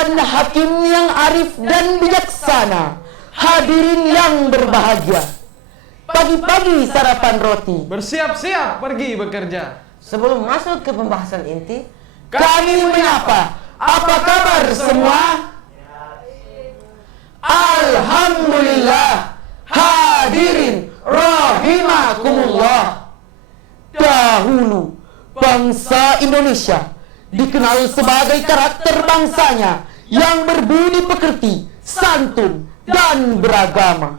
Tuan Hakim yang arif dan bijaksana, hadirin yang berbahagia, pagi-pagi sarapan roti, bersiap-siap pergi bekerja. Sebelum masuk ke pembahasan inti, kami menyapa, apa kabar semua? Alhamdulillah, hadirin rahimakumullah. Dahulu bangsa Indonesia dikenal sebagai karakter bangsanya yang berbudi pekerti, santun, dan beragama.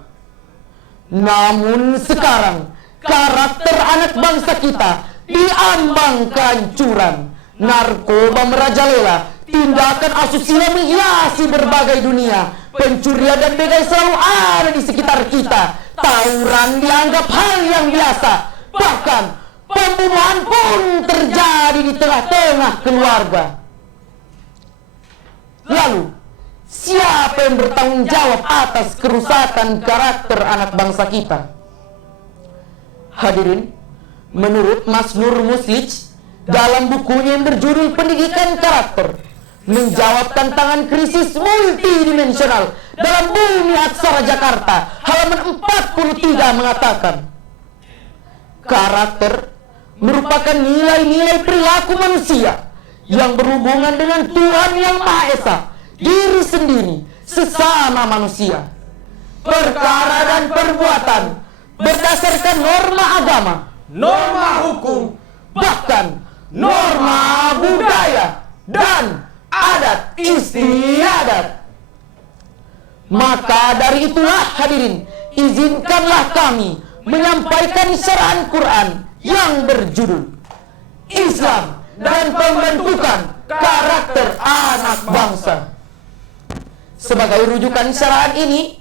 Namun sekarang karakter anak bangsa kita diambang kehancuran. Narkoba merajalela, tindakan asusila menghiasi berbagai dunia, pencurian dan begal selalu ada di sekitar kita, tawuran dianggap hal yang biasa, bahkan pembunuhan pun terjadi di tengah-tengah keluarga. Lalu, siapa yang bertanggung jawab atas kerusakan karakter anak bangsa kita? Hadirin, menurut Mas Nur Muslij, dalam bukunya yang berjudul Pendidikan Karakter, menjawab tantangan krisis multidimensional dalam bumi aksara Jakarta, halaman 43 mengatakan, karakter merupakan nilai-nilai perilaku manusia yang berhubungan dengan Tuhan Yang Maha Esa, diri sendiri, sesama manusia. Perkara dan perbuatan berdasarkan norma agama, Norma hukum, bahkan norma budaya dan adat istiadat. Maka dari itulah hadirin, izinkanlah kami menyampaikan syarah Quran yang berjudul Islam dan Pembentukan Karakter Anak Bangsa. Sebagai rujukan syarah ini,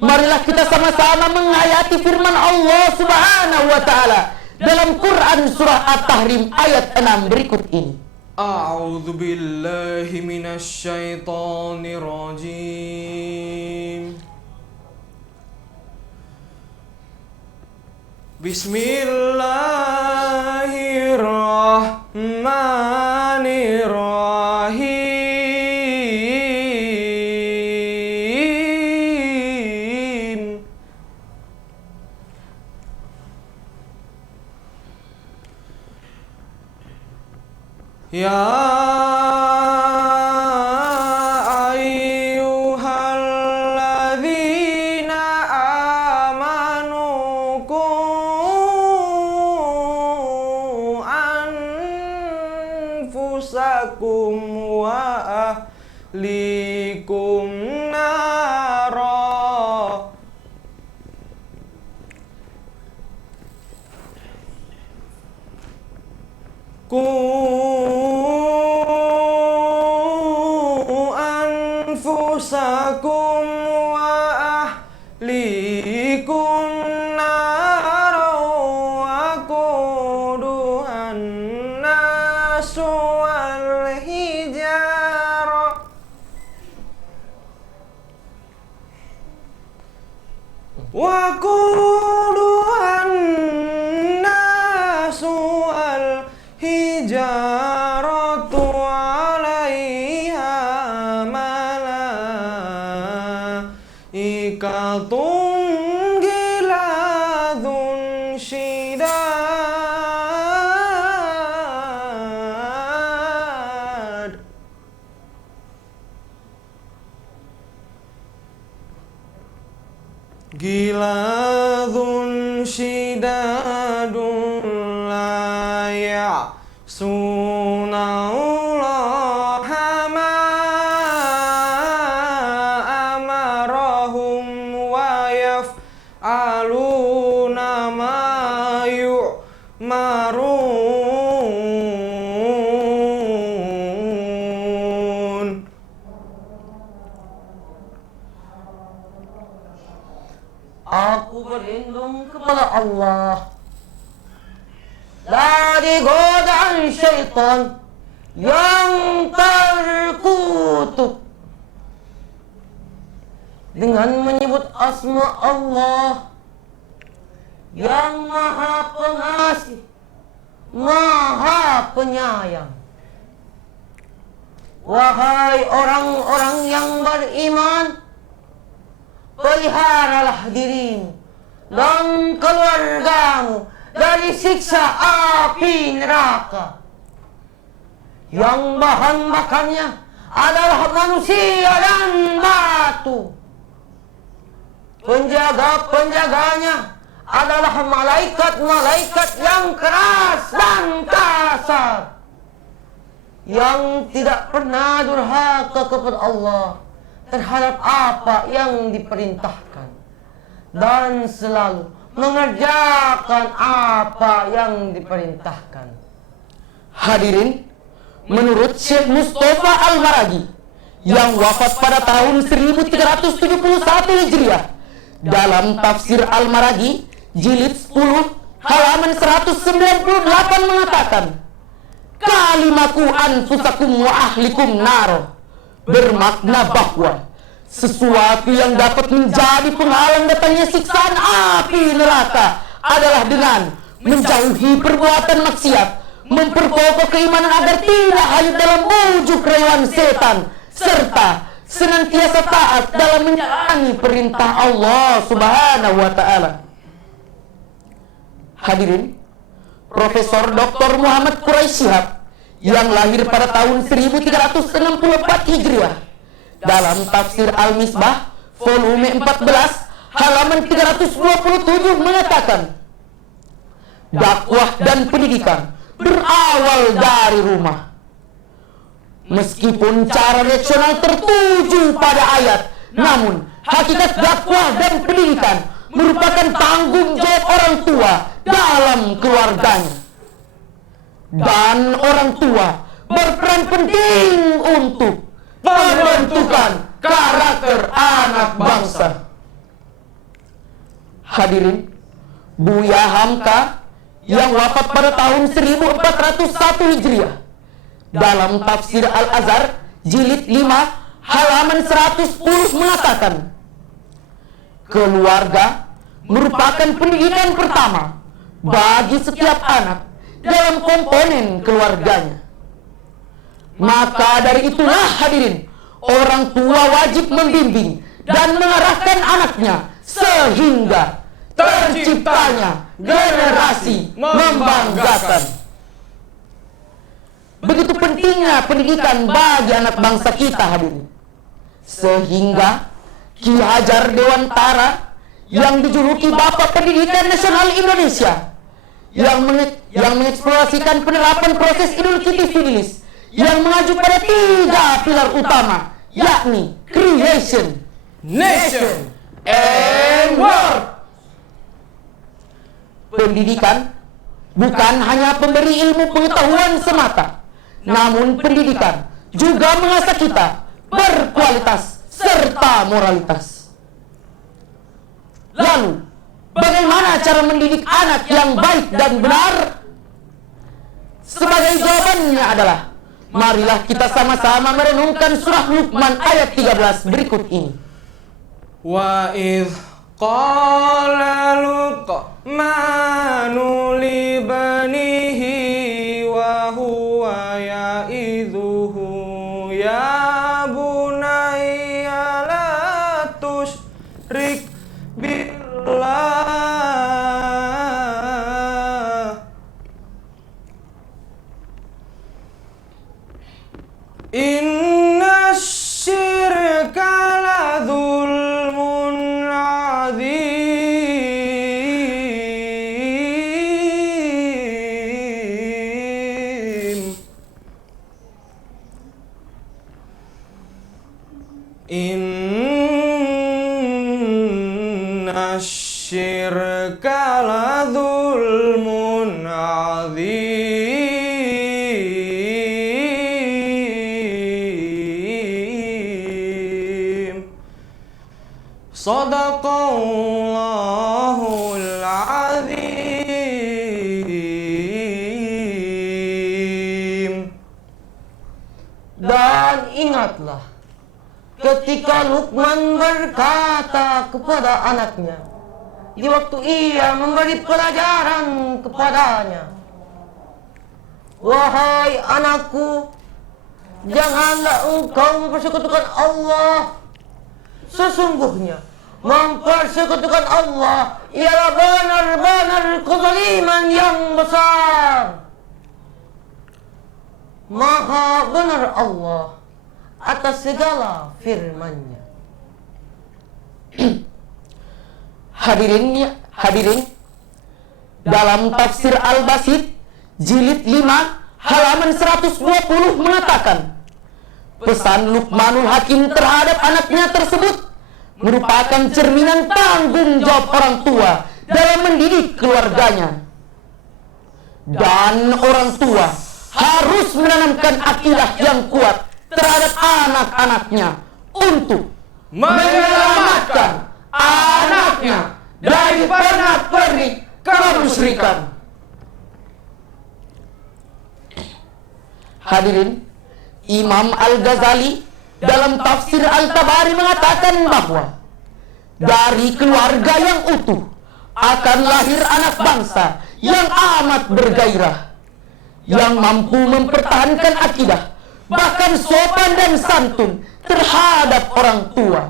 marilah kita sama-sama menghayati firman Allah Subhanahu wa Ta'ala dalam Quran surah At-Tahrim ayat 6 berikut ini. A'udzu billahi minasy syaithanir rajim. Bismillahirrahmanirrahim. Ya ayyuhalladzina amanu qu anfusakum wa ahlikum nara. Anfusakum wa ahlikum nara wa quduhan nasu wal hijara wa quduhan nasu wal hijaratu alaiha malaikatun giladun syidad. Giladun syidadun la ya'sunallaha ma amarahum wa yaf'aluna ma yu'marun. aku berlindung kepada Allah dari godaan syaitan yang terkutuk. Dengan menyebut asma Allah yang Maha Pengasih, Maha Penyayang. Wahai orang-orang yang beriman, peliharalah dirimu dan keluargamu dari siksa api neraka yang bahan bakarnya adalah manusia dan batu. Penjaga-penjaganya adalah malaikat-malaikat yang keras dan kasar, yang tidak pernah durhaka kepada Allah terhadap apa yang diperintahkan, dan selalu mengerjakan apa yang diperintahkan. Hadirin, menurut Syekh Mustafa Al-Maraghi yang wafat pada tahun 1371 Hijriah, dalam tafsir Al-Maraghi jilid 10 halaman 198 mengatakan, kalimaku anfusakum wa ahlikum naro, bermakna bahwa sesuatu yang dapat menjadi penghalang datangnya siksaan api neraka adalah dengan menjauhi perbuatan maksiat, memperkokoh keimanan agar tidak hanyut dalam bujuk rayuan setan, serta senantiasa taat dalam menjalani perintah Allah Subhanahu wa taala. Hadirin, Profesor Dr. Muhammad Quraisy Shihab yang lahir pada tahun 1364 Hijriah, dalam tafsir Al-Misbah volume 14 halaman 327 mengatakan, dakwah dan pendidikan berawal dari rumah. Meskipun cara rasional tertuju pada ayat, namun hakikat dakwah dan pendidikan merupakan tanggung jawab orang tua dalam keluarganya. Dan orang tua berperan penting untuk pembentukan karakter anak bangsa. Hadirin, Buya Hamka yang wafat pada tahun 1401 Hijriah, dalam tafsir Al-Azhar jilid 5 halaman 110 mengatakan, keluarga merupakan pendidikan pertama bagi setiap anak dalam komponen keluarganya. Maka dari itulah hadirin, orang tua wajib membimbing dan mengarahkan anaknya sehingga terciptanya generasi membanggakan. Begitu pentingnya pendidikan bagi anak bangsa kita, hadirin, sehingga Ki Hajar Dewantara yang dijuluki Bapak Pendidikan Nasional Indonesia yang mengeksplorasikan penerapan proses Idul Fitri Fidelis yang mengacu pada 3 pilar utama, yakni creation, Nation and world. Pendidikan bukan hanya pemberi ilmu pengetahuan semata, namun pendidikan juga mengasah kita berkualitas serta moralitas. Lalu, bagaimana cara mendidik anak yang baik dan benar? Sebagai jawabannya adalah, marilah kita sama-sama merenungkan surah Luqman ayat 13 berikut ini. Wa idh qala Luqmanu li banihi wa huwa ya'idhuhu ya bunayya la tusyrik billah inna syirka la dhulmun azim. Inna syirka la dhulmun azim. Sadaqallahul azim. Dan ingatlah ketika Luqman berkata kepada anaknya di waktu ia memberi pelajaran kepadanya, wahai anakku, Janganlah engkau mempersekutukan Allah. Sesungguhnya mempersekutukan Allah ialah benar-benar kezaliman yang besar. Maha benar Allah atas segala firman-Nya. Hadirin, dalam tafsir Al-Basit jilid 5 halaman 120 mengatakan, pesan Luqmanul Hakim terhadap anaknya tersebut merupakan cerminan tanggung jawab orang tua dalam mendidik keluarganya. Dan orang tua harus menanamkan akidah yang kuat terhadap anak-anaknya untuk menyelamatkan anaknya dari pernak-pernik kemusyrikan. Hadirin, Imam Al-Ghazali dalam tafsir Al-Tabari mengatakan bahwa dari keluarga yang utuh akan lahir anak bangsa yang amat bergairah, yang mampu mempertahankan akidah, bahkan sopan dan santun terhadap orang tua.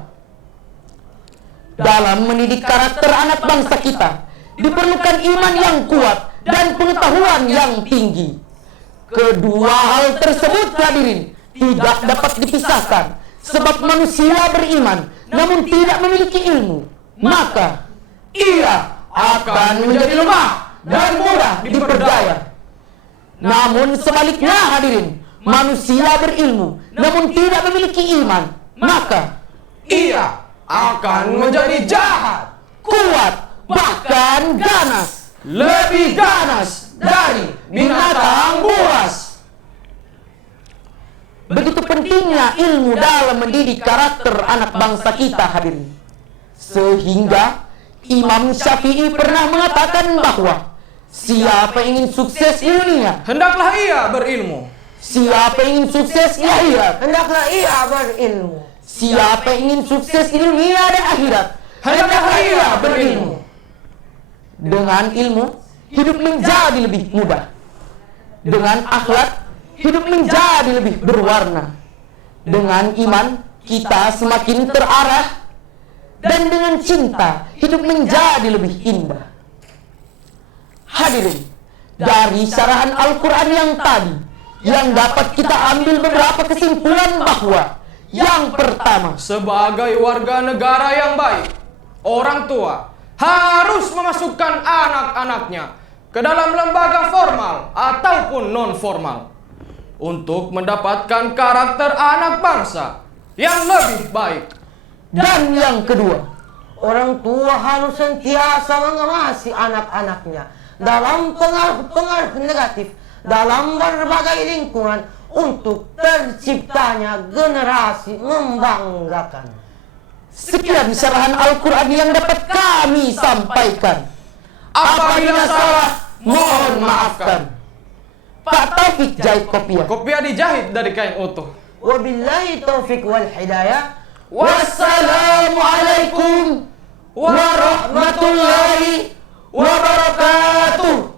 Dalam mendidik karakter anak bangsa kita, diperlukan iman yang kuat dan pengetahuan yang tinggi. Kedua hal tersebut, hadirin, tidak dapat dipisahkan. Sebab manusia beriman namun tidak memiliki ilmu, maka ia akan menjadi lemah dan mudah diperdaya. Namun sebaliknya, hadirin, manusia berilmu namun tidak memiliki iman, maka ia akan menjadi jahat, kuat, bahkan ganas, lebih ganas dari binatang buas. Begitu pentingnya ilmu dalam mendidik karakter anak bangsa kita, hadirin. Sehingga Imam Syafi'i pernah mengatakan bahwa siapa yang ingin sukses di dunia, Hendaklah ia berilmu. siapa yang ingin sukses di akhirat, Hendaklah ia berilmu. siapa yang ingin sukses di dunia dan akhirat, Hendaklah ia berilmu. Dengan ilmu, hidup menjadi lebih mudah. Dengan akhlak, hidup menjadi lebih berwarna. Dengan iman, kita semakin terarah. Dan dengan cinta, hidup menjadi lebih indah. Hadirin, dari syarahan Al-Quran yang tadi, yang dapat kita ambil beberapa kesimpulan bahwa yang pertama, Sebagai warga negara yang baik, orang tua harus memasukkan anak-anaknya ke dalam lembaga formal ataupun non-formal untuk mendapatkan karakter anak bangsa yang lebih baik. dan yang kedua, Orang tua harus sentiasa mengawasi anak-anaknya dalam pengaruh-pengaruh negatif dalam berbagai lingkungan untuk terciptanya generasi membanggakan. sekian syarahan Al-Quran yang dapat kami sampaikan. Apabila salah, mohon maafkan. Pak Taufik jahit kopiah. Kopiah dijahit dari kain utuh. Wabillahi taufiq wal hidayah. Wassalamualaikum warahmatullahi wabarakatuh.